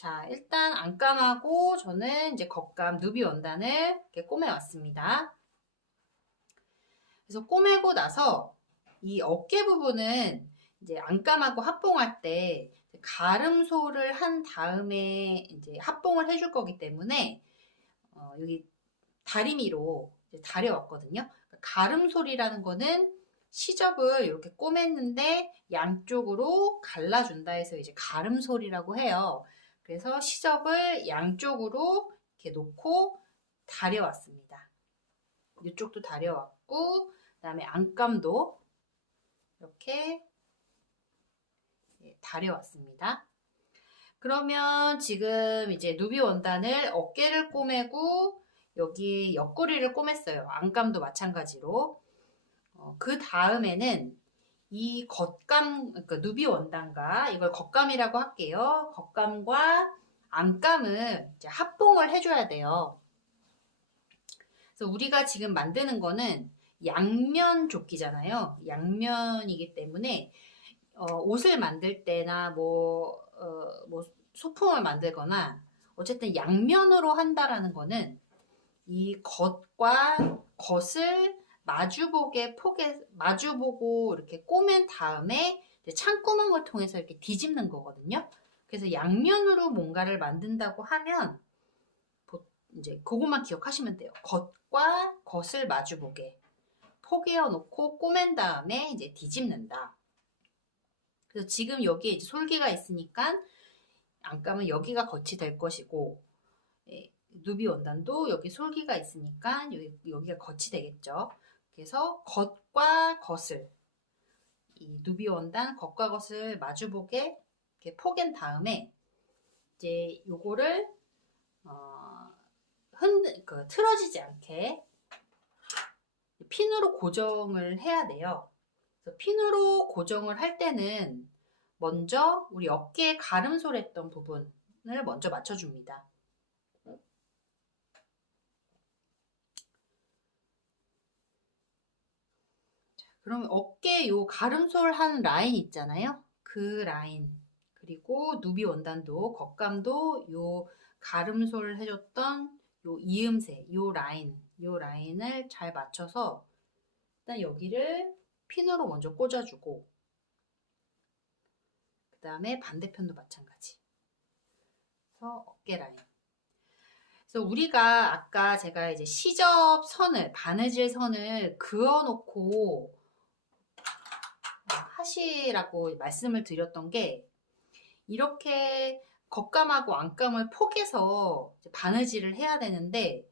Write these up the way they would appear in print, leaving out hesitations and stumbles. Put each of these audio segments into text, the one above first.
자, 일단 안감하고 저는 이제 겉감 누비 원단을 이렇게 꼬매왔습니다. 그래서 꼬매고 나서 이 어깨 부분은 이제 안감하고 합봉할 때 가름소를 한 다음에 이제 합봉을 해줄 거기 때문에 여기 다리미로 이제 다려왔거든요. 가름솔이라는 거는 시접을 이렇게 꼬맸는데 양쪽으로 갈라준다 해서 이제 가름솔이라고 해요. 그래서 시접을 양쪽으로 이렇게 놓고 다려왔습니다. 이쪽도 다려왔고, 그 다음에 안감도 이렇게 다려왔습니다. 그러면 지금 이제 누비 원단을 어깨를 꼬매고 여기 옆구리를 꼬맸어요. 안감도 마찬가지로. 그 다음에는 이 겉감, 그러니까 누비 원단과 이걸 겉감이라고 할게요. 겉감과 안감을 이제 합봉을 해줘야 돼요. 그래서 우리가 지금 만드는 거는 양면 조끼잖아요. 양면이기 때문에 옷을 만들 때나 뭐 소품을 만들거나 어쨌든 양면으로 한다라는 거는 이 겉과 겉을 마주보고 이렇게 꼬맨 다음에 창구멍을 통해서 이렇게 뒤집는 거거든요. 그래서 양면으로 뭔가를 만든다고 하면 이제 그것만 기억하시면 돼요. 겉과 겉을 마주보게 포개어 놓고 꼬맨 다음에 이제 뒤집는다. 그래서 지금 여기에 이제 솔기가 있으니까 안감은 여기가 겉이 될 것이고, 예, 누비 원단도 여기 솔기가 있으니까 여기가 겉이 되겠죠. 그래서 겉과 겉을 이 누비 원단 겉과 겉을 마주보게 이렇게 포갠 다음에 이제 요거를 틀어지지 않게 핀으로 고정을 해야 돼요. 그래서 핀으로 고정을 할 때는 먼저 우리 어깨에 가름솔 했던 부분을 먼저 맞춰줍니다. 그럼 어깨 요 가름솔 한 라인 있잖아요. 그 라인 그리고 누비 원단도 겉감도 요 가름솔 해줬던 요 이음새 요 라인을 잘 맞춰서 일단 여기를 핀으로 먼저 꽂아주고 그 다음에 반대편도 마찬가지. 그래서 어깨 라인. 그래서 우리가 아까 제가 이제 시접 선을 바느질 선을 그어놓고 하시라고 말씀을 드렸던 게 이렇게 겉감하고 안감을 포개서 바느질을 해야 되는데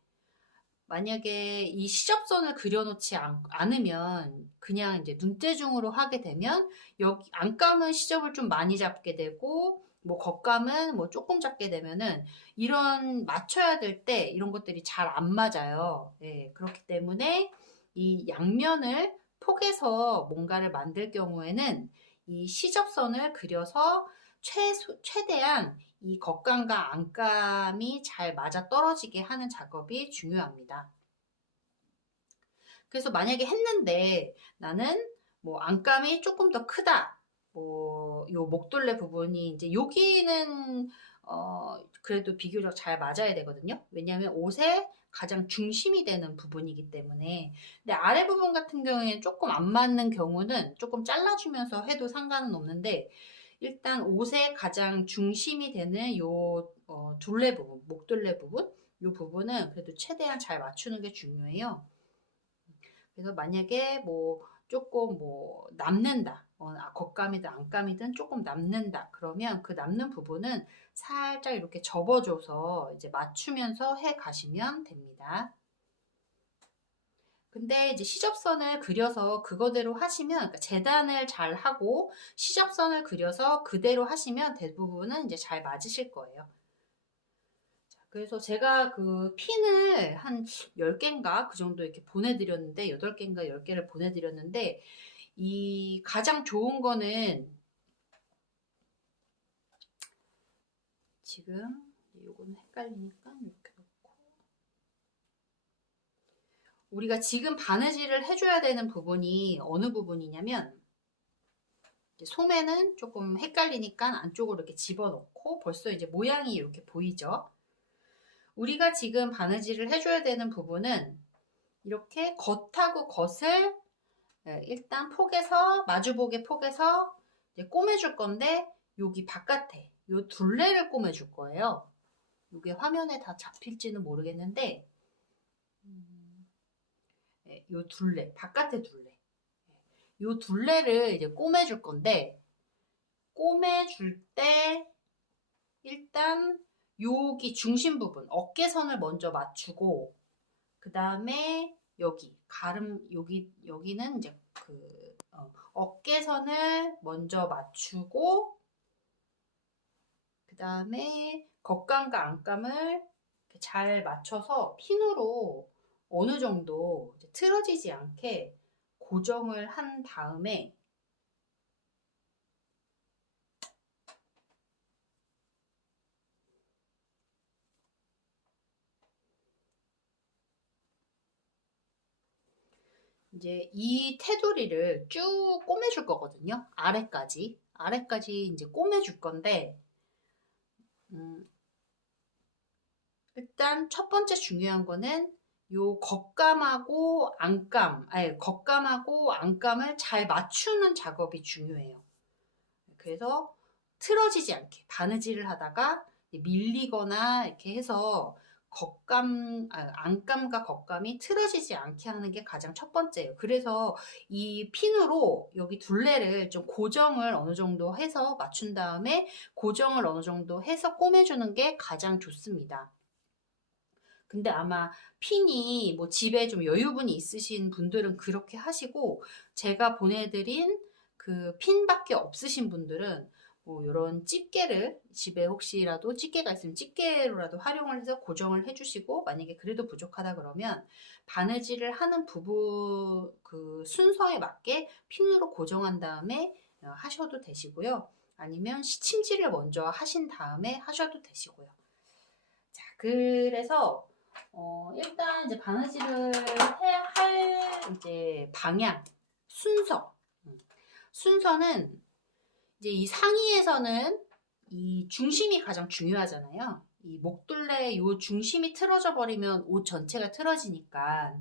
만약에 이 시접선을 그려놓지 않으면 그냥 이제 눈대중으로 하게 되면 여기 안감은 시접을 좀 많이 잡게 되고 뭐 겉감은 뭐 조금 잡게 되면은 이런 맞춰야 될 때 이런 것들이 잘 안 맞아요. 네, 그렇기 때문에 이 양면을 포개서 뭔가를 만들 경우에는 이 시접선을 그려서 최대한 이 겉감과 안감이 잘 맞아 떨어지게 하는 작업이 중요합니다. 그래서 만약에 했는데 나는 뭐 안감이 조금 더 크다. 뭐 요 목둘레 부분이 이제 여기는 그래도 비교적 잘 맞아야 되거든요. 왜냐하면 옷의 가장 중심이 되는 부분이기 때문에. 근데 아래 부분 같은 경우에는 조금 안 맞는 경우는 조금 잘라주면서 해도 상관은 없는데 일단 옷의 가장 중심이 되는 요 둘레 부분, 목둘레 부분, 요 부분은 그래도 최대한 잘 맞추는 게 중요해요. 그래서 만약에 뭐 조금 뭐 남는다, 겉감이든 안감이든 조금 남는다. 그러면 그 남는 부분은 살짝 이렇게 접어줘서 이제 맞추면서 해 가시면 됩니다. 근데 이제 시접선을 그려서 그거대로 하시면 그러니까 재단을 잘 하고 시접선을 그려서 그대로 하시면 대부분은 이제 잘 맞으실 거예요. 자, 그래서 제가 그 핀을 한 10개인가 그 정도 이렇게 보내드렸는데 8개인가 10개를 보내드렸는데 이 가장 좋은 거는 지금 요거는 헷갈리니까 이렇게 놓고 우리가 지금 바느질을 해줘야 되는 부분이 어느 부분이냐면 소매는 조금 헷갈리니까 안쪽으로 이렇게 집어넣고 벌써 이제 모양이 이렇게 보이죠? 우리가 지금 바느질을 해줘야 되는 부분은 이렇게 겉하고 겉을 일단 폭에서 마주보게 폭에서 이제 꼬매줄 건데 여기 바깥에 요 둘레를 꼬매줄 거예요. 이게 화면에 다 잡힐지는 모르겠는데 요 둘레, 바깥에 둘레. 요 둘레를 이제 꼬매줄 건데 꼬매줄 때 일단 여기 중심 부분 어깨선을 먼저 맞추고 그 다음에 여기 가름 여기는 이제 그 어깨선을 먼저 맞추고 그 다음에 겉감과 안감을 잘 맞춰서 핀으로 어느 정도 틀어지지 않게 고정을 한 다음에 이제 이 테두리를 쭉 꼬매줄 거거든요. 아래까지 이제 꼬매줄 건데 일단 첫 번째 중요한 거는 요 겉감하고 안감을 잘 맞추는 작업이 중요해요. 그래서 틀어지지 않게 바느질을 하다가 밀리거나 이렇게 해서 안감과 겉감이 틀어지지 않게 하는 게 가장 첫 번째예요. 그래서 이 핀으로 여기 둘레를 좀 고정을 어느 정도 해서 맞춘 다음에 고정을 어느 정도 해서 꼬매주는 게 가장 좋습니다. 근데 아마 핀이 뭐 집에 좀 여유분이 있으신 분들은 그렇게 하시고 제가 보내드린 그 핀밖에 없으신 분들은 뭐 이런 집게를 집에 혹시라도 집게가 있으면 집게로라도 활용을 해서 고정을 해주시고 만약에 그래도 부족하다 그러면 바느질을 하는 부분 그 순서에 맞게 핀으로 고정한 다음에 하셔도 되시고요. 아니면 시침질을 먼저 하신 다음에 하셔도 되시고요. 자, 그래서 일단 이제 바느질을 할 이제 방향, 순서는 이제 이 상의에서는 이 중심이 가장 중요하잖아요. 이 목둘레 요 중심이 틀어져 버리면 옷 전체가 틀어지니까.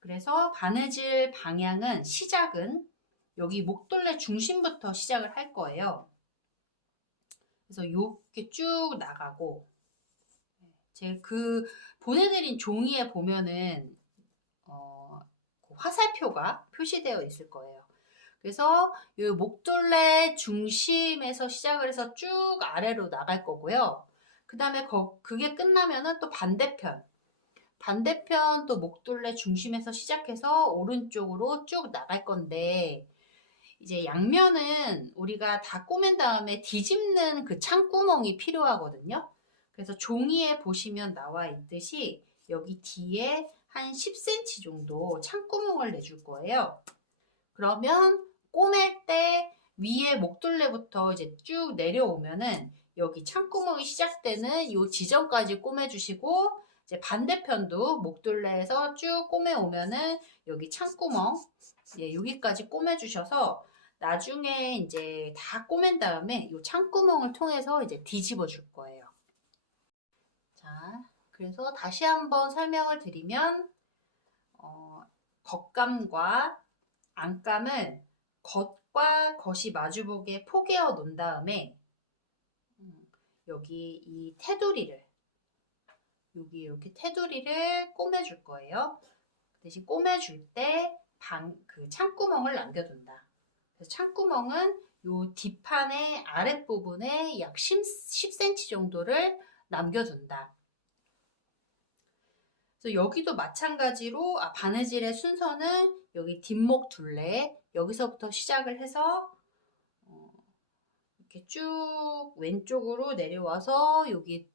그래서 바느질 방향은 시작은 여기 목둘레 중심부터 시작을 할 거예요. 그래서 이렇게 쭉 나가고 제 그 보내드린 종이에 보면은 그 화살표가 표시되어 있을 거예요. 그래서 이 목둘레 중심에서 시작을 해서 쭉 아래로 나갈 거고요. 그 다음에 그게 끝나면은 또 반대편 또 목둘레 중심에서 시작해서 오른쪽으로 쭉 나갈 건데 이제 양면은 우리가 다 꼬맨 다음에 뒤집는 그 창구멍이 필요하거든요. 그래서 종이에 보시면 나와 있듯이 여기 뒤에 한 10cm 정도 창구멍을 내줄 거예요. 그러면 꼬맬 때 위에 목둘레부터 이제 쭉 내려오면은 여기 창구멍이 시작되는 이 지점까지 꼬매주시고 이제 반대편도 목둘레에서 쭉 꼬매오면은 여기 창구멍 여기까지 꼬매주셔서 나중에 이제 다 꼬맨 다음에 이 창구멍을 통해서 이제 뒤집어 줄 거예요. 자, 그래서 다시 한번 설명을 드리면 겉감과 안감을 겉과 겉이 마주보게 포개어 놓은 다음에 여기 이 테두리를 여기 이렇게 테두리를 꼬매줄 거예요. 대신 꼬매줄 때 그 창구멍을 남겨둔다. 그래서 창구멍은 요 뒷판의 아랫부분에 약 10cm 정도를 남겨둔다. 그래서 여기도 마찬가지로 바느질의 순서는 여기 뒷목 둘레 여기서부터 시작을 해서 이렇게 쭉 왼쪽으로 내려와서 여기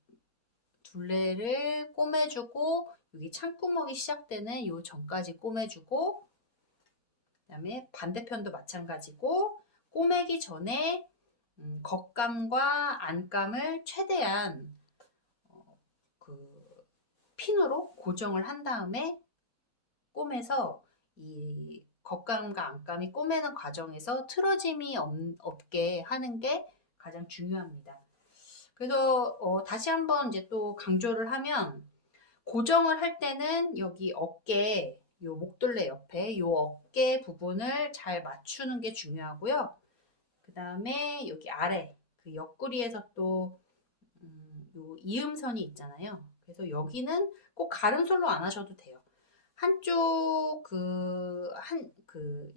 둘레를 꼬매주고 여기 창구멍이 시작되는 요 전까지 꼬매주고 그다음에 반대편도 마찬가지고 꼬매기 전에 겉감과 안감을 최대한 그 핀으로 고정을 한 다음에 꼬매서 이 겉감과 안감이 꼬매는 과정에서 틀어짐이 없게 하는 게 가장 중요합니다. 그래서 다시 한번 이제 또 강조를 하면 고정을 할 때는 여기 어깨, 요 목둘레 옆에 요 어깨 부분을 잘 맞추는 게 중요하고요. 그 다음에 여기 아래 그 옆구리에서 또 요 이음선이 있잖아요. 그래서 여기는 꼭 가름솔로 안 하셔도 돼요. 한쪽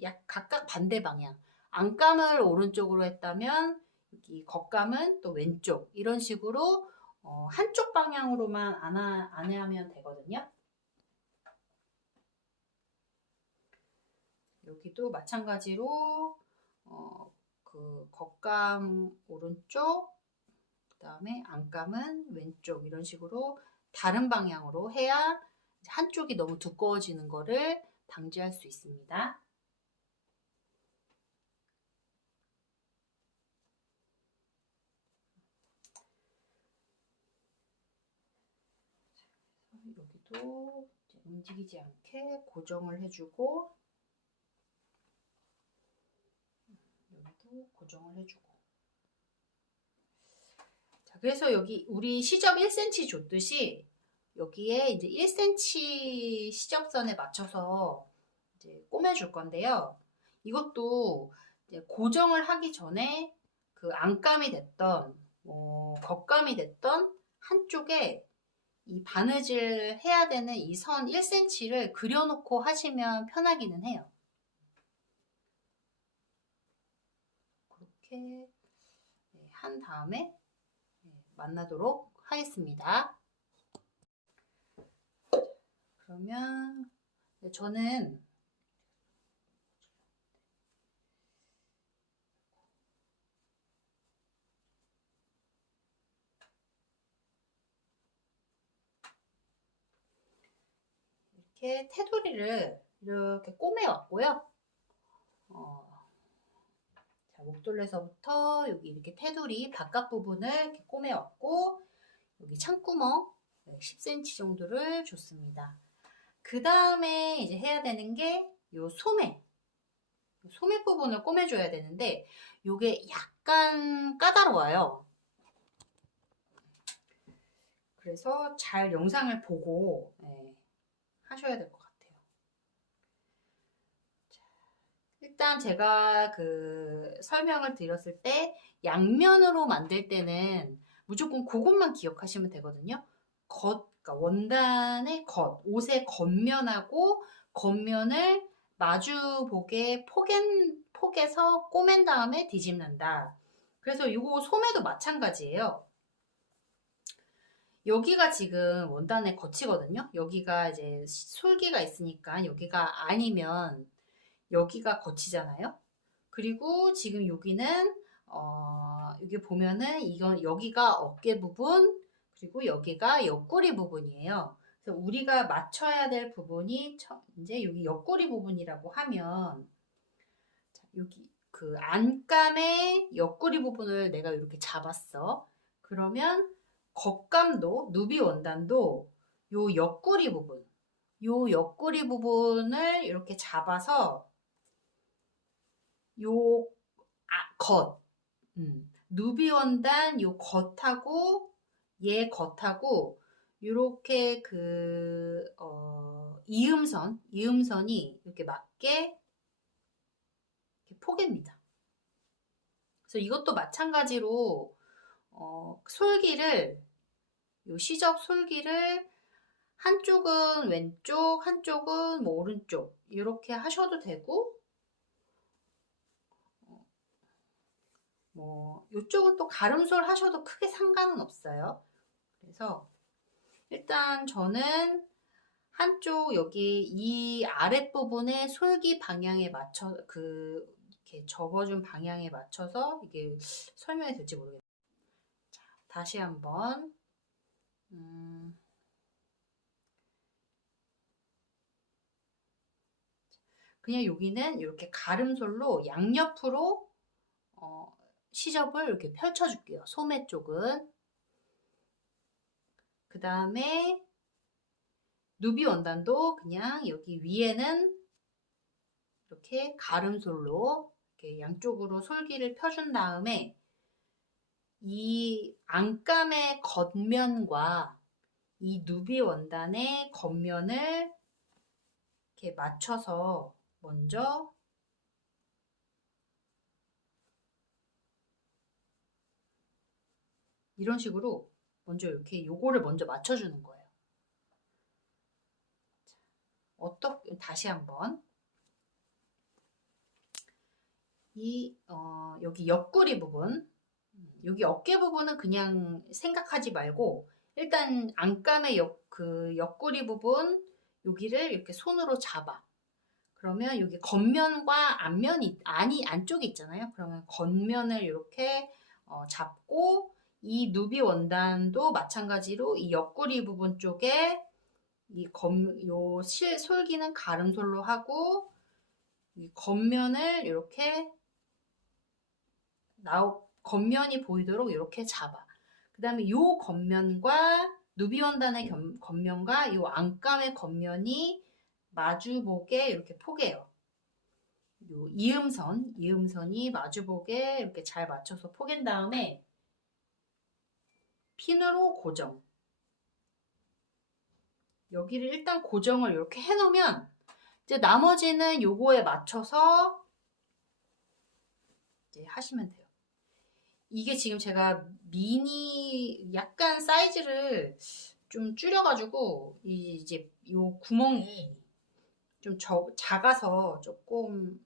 약 각각 반대 방향. 안감을 오른쪽으로 했다면 여기 겉감은 또 왼쪽 이런 식으로 한쪽 방향으로만 안 하면 되거든요. 여기도 마찬가지로 그 겉감 오른쪽, 그 다음에 안감은 왼쪽 이런 식으로 다른 방향으로 해야 한쪽이 너무 두꺼워지는 거를 방지할 수 있습니다. 여기도 움직이지 않게 고정을 해주고 여기도 고정을 해주고. 자, 그래서 여기 우리 시접 1cm 줬듯이 여기에 이제 1cm 시접선에 맞춰서 이제 꼬매줄 건데요. 이것도 이제 고정을 하기 전에 그 안감이 됐던 겉감이 됐던 한쪽에 이 바느질 해야 되는 이 선 1cm를 그려놓고 하시면 편하기는 해요. 그렇게 한 다음에 만나도록 하겠습니다. 그러면 저는 이렇게 테두리를 이렇게 꼬매왔고요. 자, 목둘레서부터 여기 이렇게 테두리 바깥 부분을 이렇게 꼬매왔고 여기 창구멍 10cm 정도를 줬습니다. 그 다음에 이제 해야 되는 게 요 소매 부분을 꼬매줘야 되는데 요게 약간 까다로워요. 그래서 잘 영상을 보고 하셔야 될 것 같아요. 자, 일단 제가 그 설명을 드렸을 때 양면으로 만들 때는 무조건 그것만 기억하시면 되거든요. 그러니까 원단의 옷의 겉면하고 겉면을 마주보게 포개서 꼬맨 다음에 뒤집는다. 그래서 이거 소매도 마찬가지예요. 여기가 지금 원단의 겉이거든요. 여기가 이제 솔기가 있으니까 여기가 아니면 여기가 겉이잖아요. 그리고 지금 여기는 여기 보면은 이건 여기가 어깨 부분 그리고 여기가 옆구리 부분이에요. 그래서 우리가 맞춰야 될 부분이 이제 여기 옆구리 부분이라고 하면 여기 그 안감의 옆구리 부분을 내가 이렇게 잡았어. 그러면 겉감도 누비 원단도 요 옆구리 부분을 이렇게 잡아서 요 겉 누비 원단 요 겉하고 얘 겉하고 요렇게 그 이음선이 이렇게 맞게 이렇게 포개입니다. 그래서 이것도 마찬가지로 솔기를 요 시접 솔기를 한쪽은 왼쪽, 한쪽은 뭐 오른쪽 이렇게 하셔도 되고 뭐 이쪽은 또 가름솔 하셔도 크게 상관은 없어요. 그래서 일단 저는 한쪽 여기 이 아랫부분의 솔기 방향에 맞춰 이렇게 접어준 방향에 맞춰서 이게 설명이 될지 모르겠어요. 자, 다시 한번 그냥 여기는 이렇게 가름솔로 양옆으로 시접을 이렇게 펼쳐줄게요. 소매 쪽은. 그 다음에 누비 원단도 그냥 여기 위에는 이렇게 가름솔로 이렇게 양쪽으로 솔기를 펴준 다음에 이 안감의 겉면과 이 누비 원단의 겉면을 이렇게 맞춰서 먼저 이런 식으로 먼저 이렇게 요거를 먼저 맞춰주는 거예요. 다시 한번 여기 옆구리 부분, 여기 어깨 부분은 그냥 생각하지 말고 일단 안감의 그 옆구리 부분 여기를 이렇게 손으로 잡아. 그러면 여기 겉면과 안쪽이 있잖아요. 그러면 겉면을 이렇게 잡고 이 누비 원단도 마찬가지로 이 옆구리 부분 쪽에 요 솔기는 가름솔로 하고 이 겉면을 이렇게 겉면이 보이도록 이렇게 잡아. 그 다음에 요 겉면과 누비 원단의 겉면과 요 안감의 겉면이 마주보게 이렇게 포개요. 요 이음선이 마주보게 이렇게 잘 맞춰서 포갠 다음에 핀으로 고정. 여기를 일단 고정을 이렇게 해놓으면 이제 나머지는 요거에 맞춰서 이제 하시면 돼요. 이게 지금 제가 약간 사이즈를 좀 줄여가지고 이제 요 구멍이 좀 작아서 조금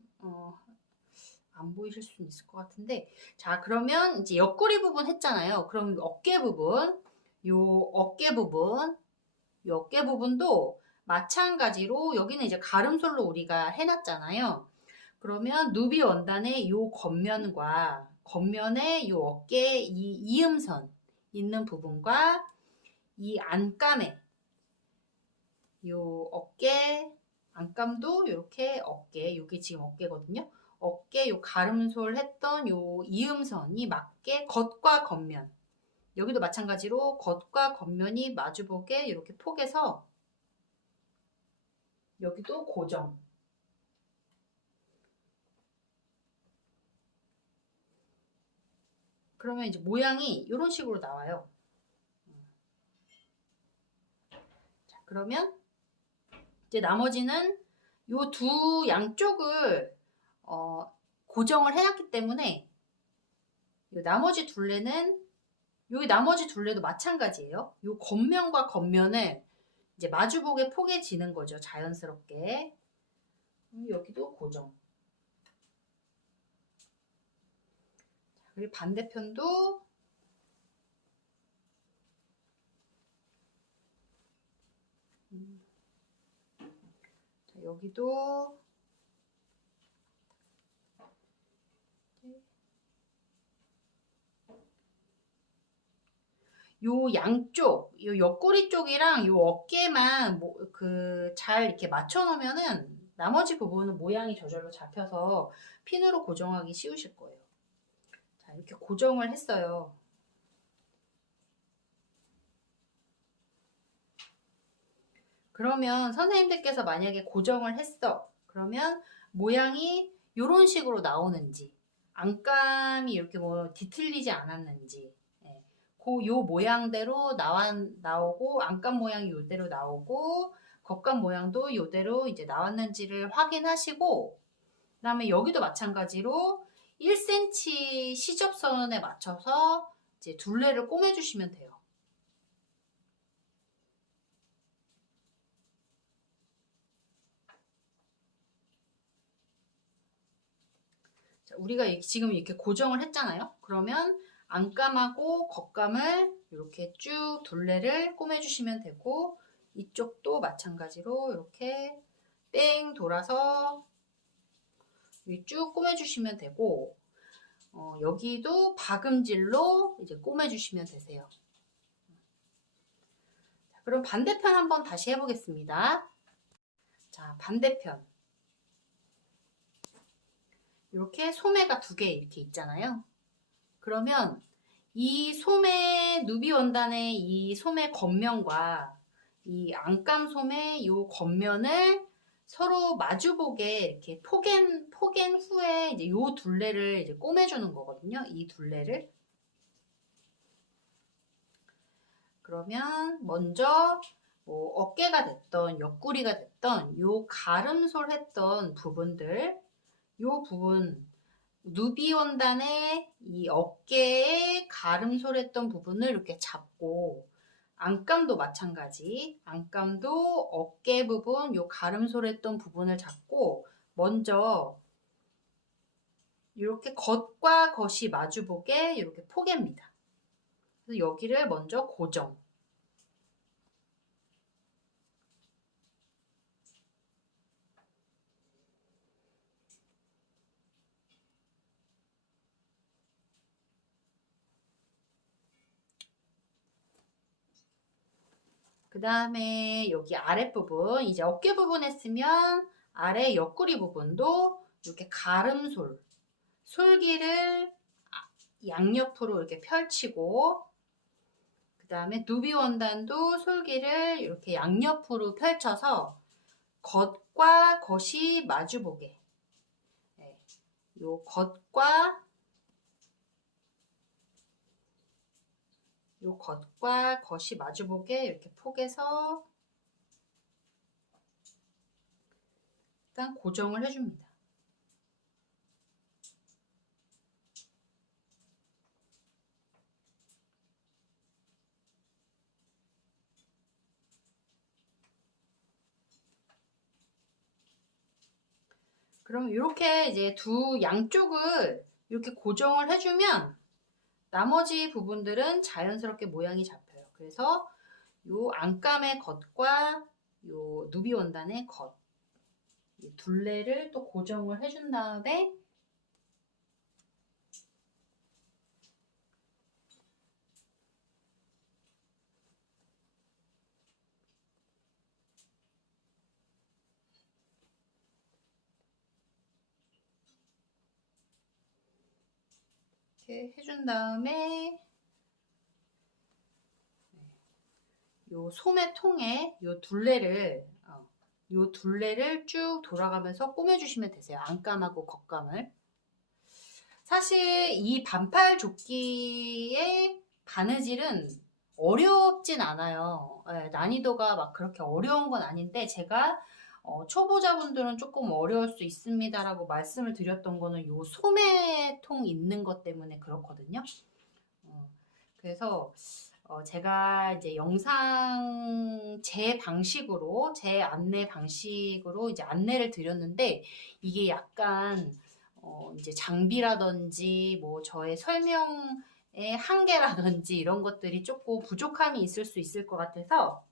안 보이실 수 있을 것 같은데, 자, 그러면 이제 옆구리 부분 했잖아요. 그럼 요 어깨 부분도 마찬가지로 여기는 이제 가름솔로 우리가 해놨잖아요. 그러면 누비 원단의 요 겉면의 요 어깨 이 이음선 있는 부분과 이 안감에 요 어깨 안감도 이렇게 여기 지금 어깨거든요. 어깨 요 가름솔 했던 요 이음선이 맞게 겉과 겉면, 여기도 마찬가지로 겉과 겉면이 마주보게 이렇게 포개서 여기도 고정. 그러면 이제 모양이 이런 식으로 나와요. 자, 그러면 이제 나머지는 요 두 양쪽을 고정을 해놨기 때문에 여기 나머지 둘레도 마찬가지예요. 요 겉면과 겉면을 이제 마주보게 포개지는 거죠. 자연스럽게. 여기도 고정. 그리고 반대편도 자, 여기도 요 양쪽, 요 옆구리 쪽이랑 요 어깨만 잘 이렇게 맞춰 놓으면은 나머지 부분은 모양이 저절로 잡혀서 핀으로 고정하기 쉬우실 거예요. 자, 이렇게 고정을 했어요. 그러면 선생님들께서 만약에 고정을 했어. 그러면 모양이 이런 식으로 나오는지, 안감이 이렇게 뭐 뒤틀리지 않았는지, 요 모양대로 나오고, 안감 모양이 요대로 나오고, 겉감 모양도 요대로 이제 나왔는지를 확인하시고, 그 다음에 여기도 마찬가지로 1cm 시접선에 맞춰서 이제 둘레를 꼬매주시면 돼요. 자, 우리가 지금 이렇게 고정을 했잖아요. 그러면 안감하고 겉감을 이렇게 쭉 둘레를 꼬매주시면 되고, 이쪽도 마찬가지로 이렇게 뺑 돌아서 쭉 꼬매주시면 되고, 여기도 박음질로 이제 꼬매주시면 되세요. 자, 그럼 반대편 한번 다시 해보겠습니다. 자, 반대편. 이렇게 소매가 두 개 이렇게 있잖아요. 그러면 이 소매, 누비 원단의 이 소매 겉면과 이 안감 소매 요 겉면을 서로 마주보게 이렇게 포갠 후에 이제 요 둘레를 이제 꼬매주는 거거든요. 이 둘레를. 그러면 먼저 뭐 어깨가 됐던 옆구리가 됐던 요 가름솔 했던 부분들, 요 부분 누비 원단의 이 어깨에 가름솔 했던 부분을 이렇게 잡고, 안감도 마찬가지. 안감도 어깨 부분, 요 가름솔 했던 부분을 잡고 먼저 이렇게 겉과 겉이 마주보게 이렇게 포갭니다. 그래서 여기를 먼저 고정. 그 다음에 여기 아랫부분, 이제 어깨 부분 했으면 아래 옆구리 부분도 이렇게 가름솔, 솔기를 양옆으로 이렇게 펼치고, 그 다음에 누비 원단도 솔기를 이렇게 양옆으로 펼쳐서 겉과 겉이 마주보게, 네. 요 겉과 겉이 마주보게 이렇게 포개서 일단 고정을 해줍니다. 그럼 이렇게 이제 두 양쪽을 이렇게 고정을 해주면 나머지 부분들은 자연스럽게 모양이 잡혀요. 그래서 요 안감의 겉과 요 누비 원단의 겉, 이 둘레를 또 고정을 해준 다음에 이렇게 해준 다음에 요 소매통에 요 둘레를 쭉 돌아가면서 꼬매주시면 되세요. 안감하고 겉감을. 사실 이 반팔 조끼의 바느질은 어렵진 않아요. 예, 난이도가 막 그렇게 어려운 건 아닌데, 제가 초보자분들은 조금 어려울 수 있습니다라고 말씀을 드렸던 거는 요 소매통 있는 것 때문에 그렇거든요. 그래서 제가 이제 영상 제 방식으로, 제 안내 방식으로 이제 안내를 드렸는데, 이게 약간 이제 장비라든지 뭐 저의 설명의 한계라든지 이런 것들이 조금 부족함이 있을 수 있을 것 같아서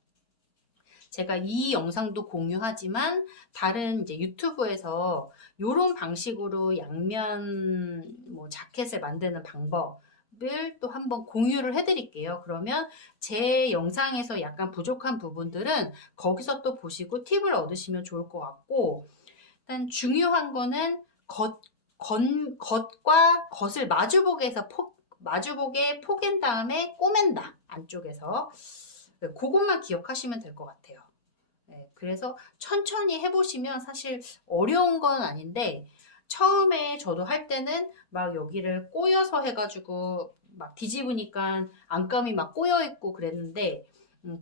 제가 이 영상도 공유하지만 다른 이제 유튜브에서 이런 방식으로 양면 뭐 자켓을 만드는 방법을 또 한번 공유를 해드릴게요. 그러면 제 영상에서 약간 부족한 부분들은 거기서 또 보시고 팁을 얻으시면 좋을 것 같고, 일단 중요한 거는 겉과 겉을 마주보게 해서 마주보게 포갠 다음에 꼬맨다. 안쪽에서. 그것만 기억하시면 될 것 같아요. 네, 그래서 천천히 해보시면 사실 어려운 건 아닌데, 처음에 저도 할 때는 막 여기를 꼬여서 해가지고 막 뒤집으니까 안감이 막 꼬여있고 그랬는데,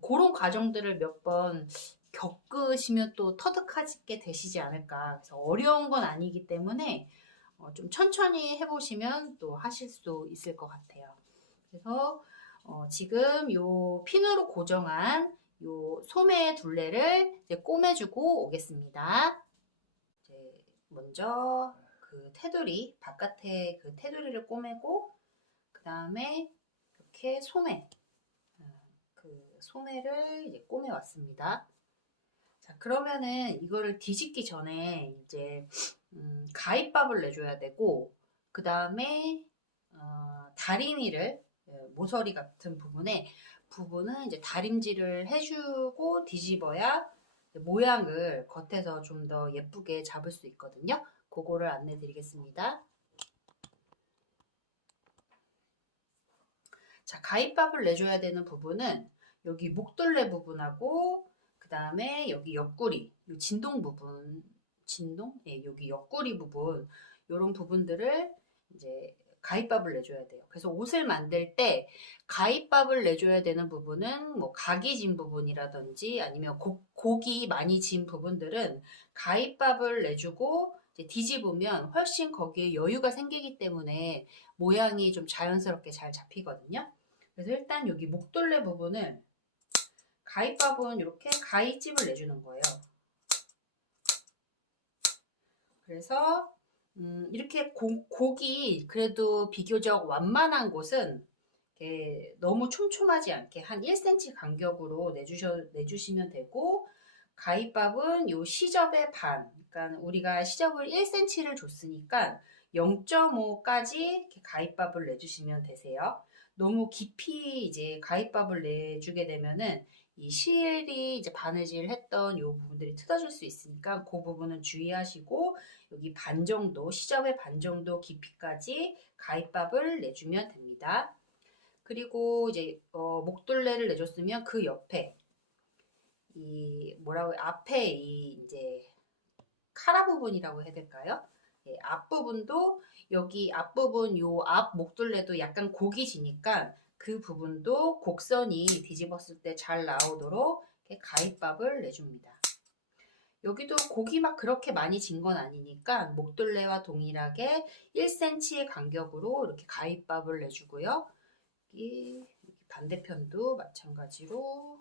그런 과정들을 몇 번 겪으시면 또 터득하게 되시지 않을까. 그래서 어려운 건 아니기 때문에 좀 천천히 해보시면 또 하실 수 있을 것 같아요. 그래서 지금 요 핀으로 고정한 요 소매 둘레를 이제 꼬매주고 오겠습니다. 이제 먼저 그 테두리, 바깥에 그 테두리를 꼬매고, 그 다음에 이렇게 그 소매를 이제 꼬매 왔습니다. 자, 그러면은 이거를 뒤집기 전에 이제 가위밥을 내줘야 되고, 그 다음에 다리미를, 모서리 같은 부분은 이제 다림질을 해주고 뒤집어야 모양을 겉에서 좀 더 예쁘게 잡을 수 있거든요. 그거를 안내 드리겠습니다. 자, 가위밥을 내줘야 되는 부분은 여기 목둘레 부분하고, 그 그 다음에 여기 옆구리, 요 진동 부분, 진동? 예, 여기 옆구리 부분, 요런 부분들을 이제 가위밥을 내줘야 돼요. 그래서 옷을 만들 때 가위밥을 내줘야 되는 부분은 뭐 각이 진 부분이라든지 아니면 곡이 많이 진 부분들은 가위밥을 내주고 이제 뒤집으면 훨씬 거기에 여유가 생기기 때문에 모양이 좀 자연스럽게 잘 잡히거든요. 그래서 일단 여기 목둘레 부분을 가위밥은 이렇게 가위집을 내주는 거예요. 그래서 이렇게 곡이 그래도 비교적 완만한 곳은 너무 촘촘하지 않게 한 1cm 간격으로 내주시면 되고, 가위밥은 요 시접의 반, 그러니까 우리가 시접을 1cm를 줬으니까 0.5까지 가위밥을 내주시면 되세요. 너무 깊이 이제 가위밥을 내주게 되면은 이 실이 이제 바느질 했던 요 부분들이 틀어질 수 있으니까 그 부분은 주의하시고, 여기 반 정도, 시접의 반 정도 깊이까지 가위밥을 내주면 됩니다. 그리고 이제 목둘레를 내줬으면 그 옆에 이 뭐라고 앞에 이 이제 카라 부분이라고 해야 될까요? 예, 앞부분도 여기 앞부분 요 앞 목둘레도 약간 곡이 지니까 그 부분도 곡선이 뒤집었을 때 잘 나오도록 이렇게 가위밥을 내줍니다. 여기도 곡이 막 그렇게 많이 진 건 아니니까 목둘레와 동일하게 1cm의 간격으로 이렇게 가위밥을 내주고요. 여기 반대편도 마찬가지로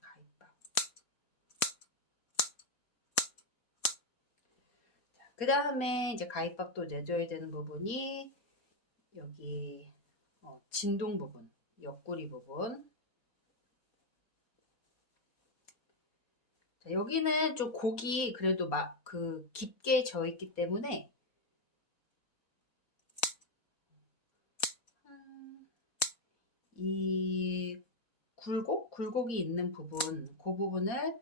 가위밥. 그 다음에 이제 가위밥도 내줘야 되는 부분이 여기 진동 부분, 옆구리 부분. 자, 여기는 좀 곡이 그래도 막 그 깊게 져 있기 때문에 이 굴곡이 있는 부분, 그 부분을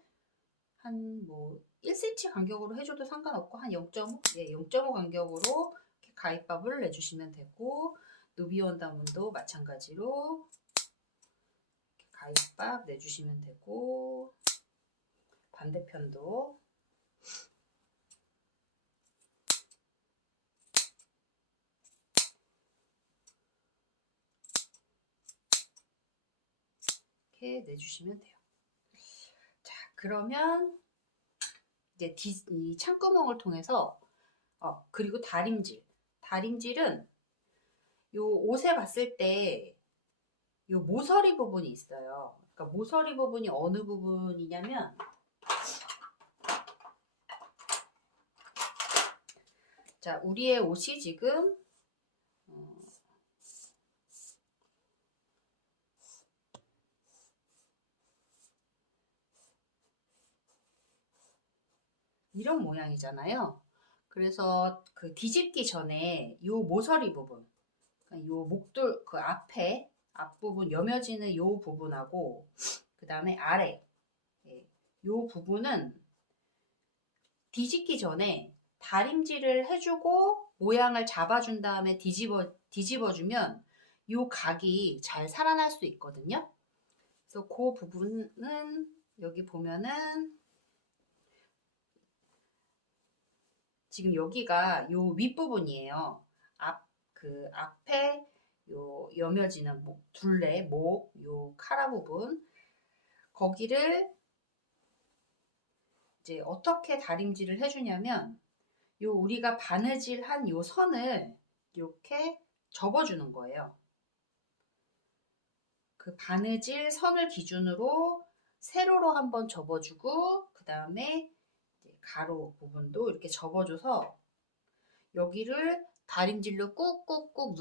한 뭐 1cm 간격으로 해줘도 상관없고 한 0.5, 예, 0.5 간격으로 이렇게 가위밥을 내주시면 되고, 누비 원단문도 마찬가지로 가위밥 내주시면 되고, 반대편도 이렇게 내주시면 돼요. 자, 그러면 이제 이 창구멍을 통해서 그리고 다림질은 요 옷에 봤을 때 요 모서리 부분이 있어요. 그러니까 모서리 부분이 어느 부분이냐면, 자, 우리의 옷이 지금 이런 모양이잖아요. 그래서 그 뒤집기 전에 요 모서리 부분, 요 목돌 그 앞부분 여며지는 요 부분하고 그 다음에 아래, 예, 요 부분은 뒤집기 전에 다림질을 해주고 모양을 잡아준 다음에 뒤집어주면 요 각이 잘 살아날 수 있거든요. 그래서 그 부분은 여기 보면은 지금 여기가 요 윗부분이에요. 그 앞에 요 여며지는 둘레, 요 카라 부분, 거기를 이제 어떻게 다림질을 해주냐면, 요 우리가 바느질한 요 선을 이렇게 접어주는 거예요. 그 바느질 선을 기준으로 세로로 한번 접어주고, 그 다음에 가로 부분도 이렇게 접어줘서 여기를 다림질로 꾹꾹꾹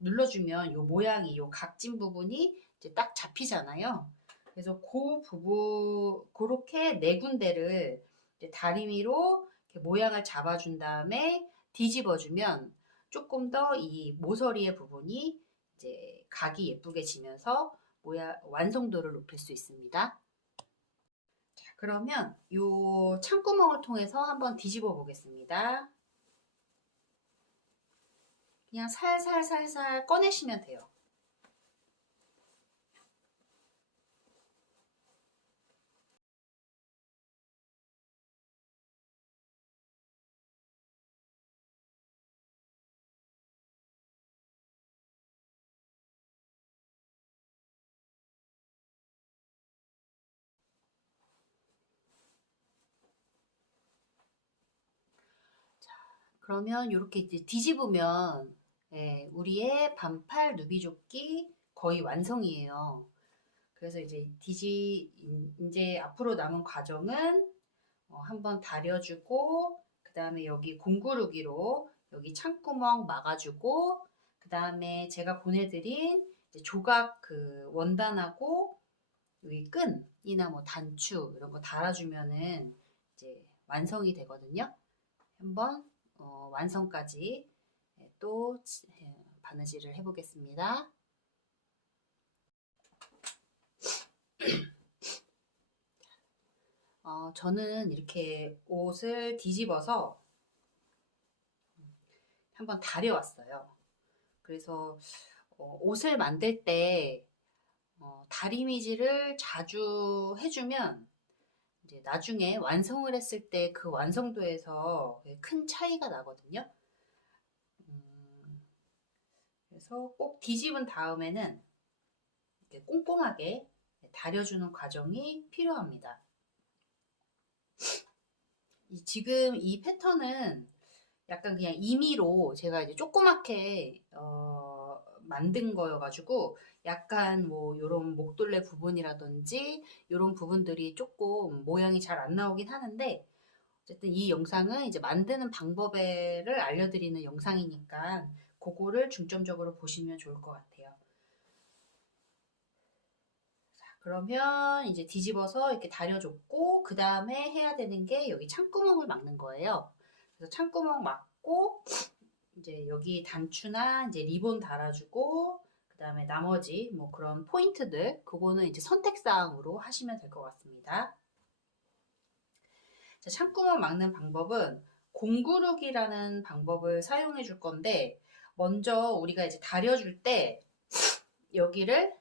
눌러주면 요 모양이 요 각진 부분이 이제 딱 잡히잖아요. 그래서 그 부분, 그렇게 네 군데를 이제 다리미로 이렇게 모양을 잡아준 다음에 뒤집어주면 조금 더 이 모서리의 부분이 이제 각이 예쁘게 지면서 완성도를 높일 수 있습니다. 자, 그러면 요 창구멍을 통해서 한번 뒤집어 보겠습니다. 그냥 살살살살 꺼내시면 돼요. 그러면 이렇게 이제 뒤집으면 예, 우리의 반팔 누비조끼 거의 완성이에요. 그래서 이제 앞으로 남은 과정은 한번 다려주고, 그 다음에 여기 공구르기로 여기 창구멍 막아주고, 그 다음에 제가 보내드린 조각 그 원단하고 여기 끈이나 뭐 단추 이런 거 달아주면은 이제 완성이 되거든요. 한번 완성까지 또 바느질을 해보겠습니다. 저는 이렇게 옷을 뒤집어서 한번 다려왔어요. 그래서 옷을 만들 때 다리미질을 자주 해주면 이제 나중에 완성을 했을 때 그 완성도에서 큰 차이가 나거든요. 그래서 꼭 뒤집은 다음에는 이렇게 꼼꼼하게 다려주는 과정이 필요합니다. 지금 이 패턴은 약간 그냥 임의로 제가 이제 조그맣게 만든 거여가지고 약간 뭐 요런 목돌레 부분이라든지 요런 부분들이 조금 모양이 잘 안 나오긴 하는데, 어쨌든 이 영상은 이제 만드는 방법을 알려드리는 영상이니까 그거를 중점적으로 보시면 좋을 것 같아요. 자, 그러면 이제 뒤집어서 이렇게 다려줬고, 그 다음에 해야 되는 게 여기 창구멍을 막는 거예요. 그래서 창구멍 막고, 이제 여기 단추나 이제 리본 달아주고, 그 다음에 나머지 뭐 그런 포인트들, 그거는 이제 선택사항으로 하시면 될 것 같습니다. 자, 창구멍 막는 방법은 공구르기라는 방법을 사용해 줄 건데, 먼저 우리가 이제 다려줄 때 여기를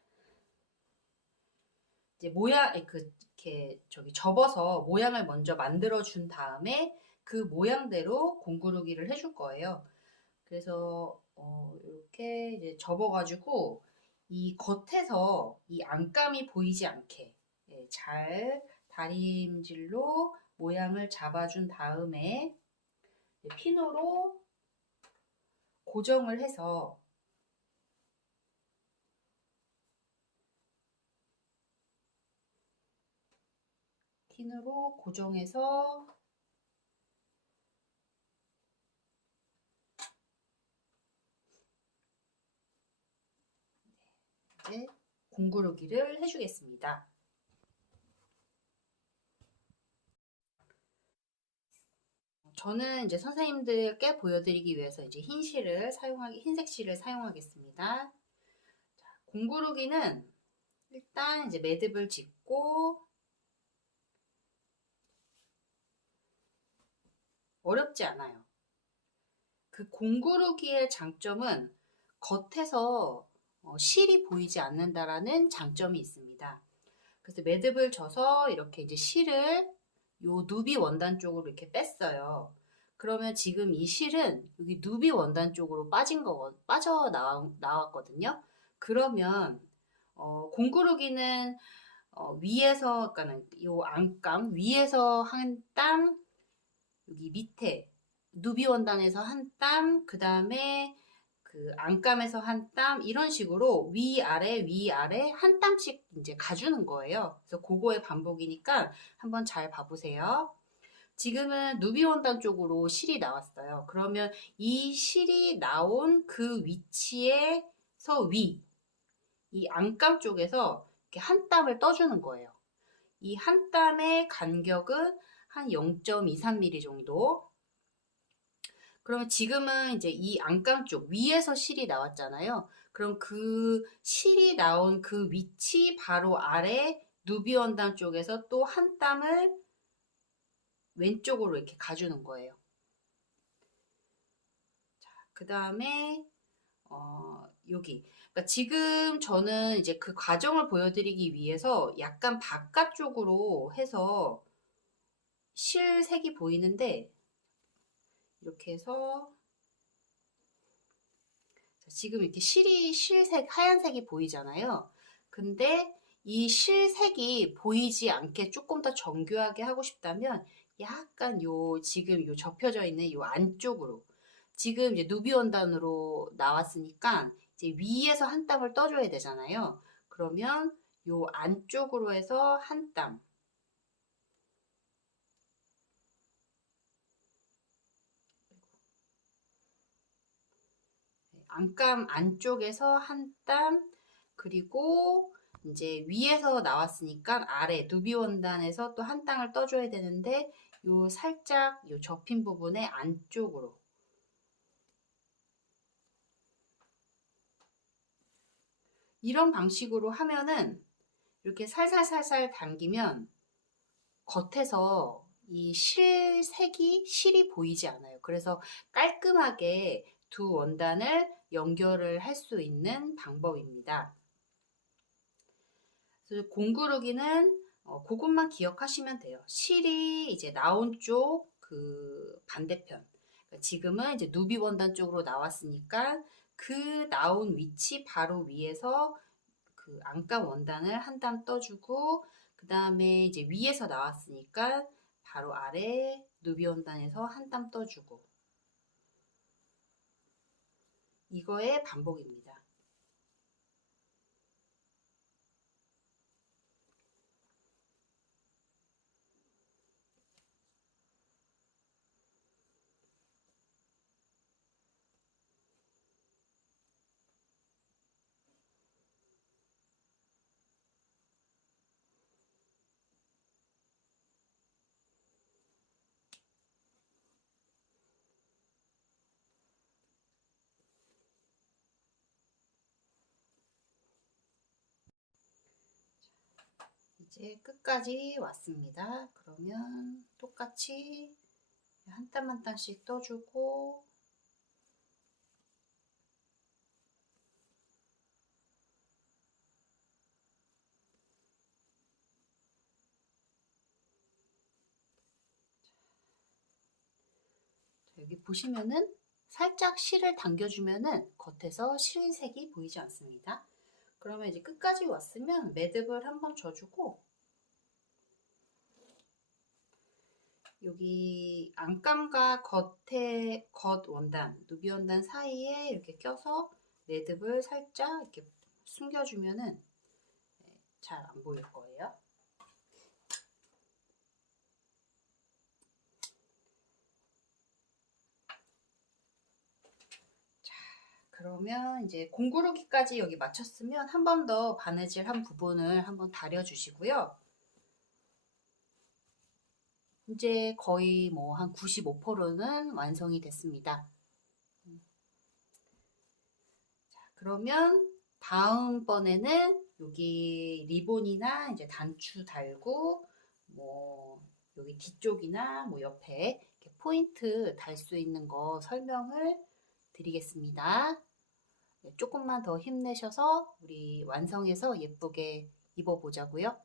이제 이렇게 접어서 모양을 먼저 만들어 준 다음에 그 모양대로 공구르기를 해줄 거예요. 그래서 이렇게 이제 접어가지고 이 겉에서 이 안감이 보이지 않게 잘 다림질로 모양을 잡아준 다음에 피노로 고정을 해서 핀으로 고정해서 이제 공구르기를 해주겠습니다. 저는 이제 선생님들께 보여드리기 위해서 이제 흰색 실을 사용하겠습니다. 자, 공구르기는 일단 이제 매듭을 짓고 어렵지 않아요. 그 공구르기의 장점은 겉에서 실이 보이지 않는다라는 장점이 있습니다. 그래서 매듭을 져서 이렇게 이제 실을 요 누비 원단 쪽으로 이렇게 뺐어요. 그러면 지금 이 실은 여기 누비 원단 쪽으로 나왔거든요. 그러면 공구르기는 위에서, 그러니까는 요 안감 위에서 한 땀, 여기 밑에 누비 원단에서 한 땀, 그 다음에 그 안감에서 한 땀, 이런 식으로 위아래 한 땀씩 이제 가주는 거예요. 그래서 그거의 반복이니까 한번 잘 봐보세요. 지금은 누비 원단 쪽으로 실이 나왔어요. 그러면 이 실이 나온 그 위치에서 이 안감 쪽에서 이렇게 한 땀을 떠주는 거예요. 이 한 땀의 간격은 한 0.23mm 정도. 그러면 지금은 이제 이 안감 쪽 위에서 실이 나왔잖아요. 그럼 그 실이 나온 그 위치 바로 아래 누비 원단 쪽에서 또 한 땀을 왼쪽으로 이렇게 가주는 거예요. 자, 그 다음에 여기. 그러니까 지금 저는 이제 그 과정을 보여드리기 위해서 약간 바깥쪽으로 해서 실색이 보이는데, 이렇게 해서 지금 이렇게 실색 하얀색이 보이잖아요. 근데 이 실색이 보이지 않게 조금 더 정교하게 하고 싶다면 약간 지금 요 접혀져 있는 요 안쪽으로, 지금 이제 누비 원단으로 나왔으니까 이제 위에서 한 땀을 떠줘야 되잖아요. 그러면 요 안쪽으로 해서 한 땀. 안감 안쪽에서 한 땀, 그리고 이제 위에서 나왔으니까 아래 누비 원단에서 또 한 땀을 떠줘야 되는데 요 살짝 요 접힌 부분의 안쪽으로 이런 방식으로 하면은 이렇게 살살살살 당기면 겉에서 이 실이 보이지 않아요. 그래서 깔끔하게 두 원단을 연결을 할 수 있는 방법입니다. 그래서 공구르기는 그것만 기억하시면 돼요. 실이 이제 나온 쪽 그 반대편. 그러니까 지금은 이제 누비 원단 쪽으로 나왔으니까 그 나온 위치 바로 위에서 그 안감 원단을 한 땀 떠주고, 그 다음에 이제 위에서 나왔으니까 바로 아래 누비 원단에서 한 땀 떠주고, 이거의 반복입니다. 이제 끝까지 왔습니다. 그러면 똑같이 한 땀 한 땀씩 떠주고, 여기 보시면은 살짝 실을 당겨주면은 겉에서 실색이 보이지 않습니다. 그러면 이제 끝까지 왔으면 매듭을 한번 져주고, 여기 안감과 겉 원단, 누비 원단 사이에 이렇게 껴서 매듭을 살짝 이렇게 숨겨주면은 잘 안 보일 거예요. 그러면 이제 공구르기까지 여기 마쳤으면 한 번 더 바느질 한 부분을 한번 다려주시고요. 이제 거의 뭐 한 95%는 완성이 됐습니다. 자, 그러면 다음번에는 여기 리본이나 이제 단추 달고 뭐 여기 뒤쪽이나 뭐 옆에 이렇게 포인트 달 수 있는 거 설명을 드리겠습니다. 네, 조금만 더 힘내셔서 우리 완성해서 예쁘게 입어보자고요.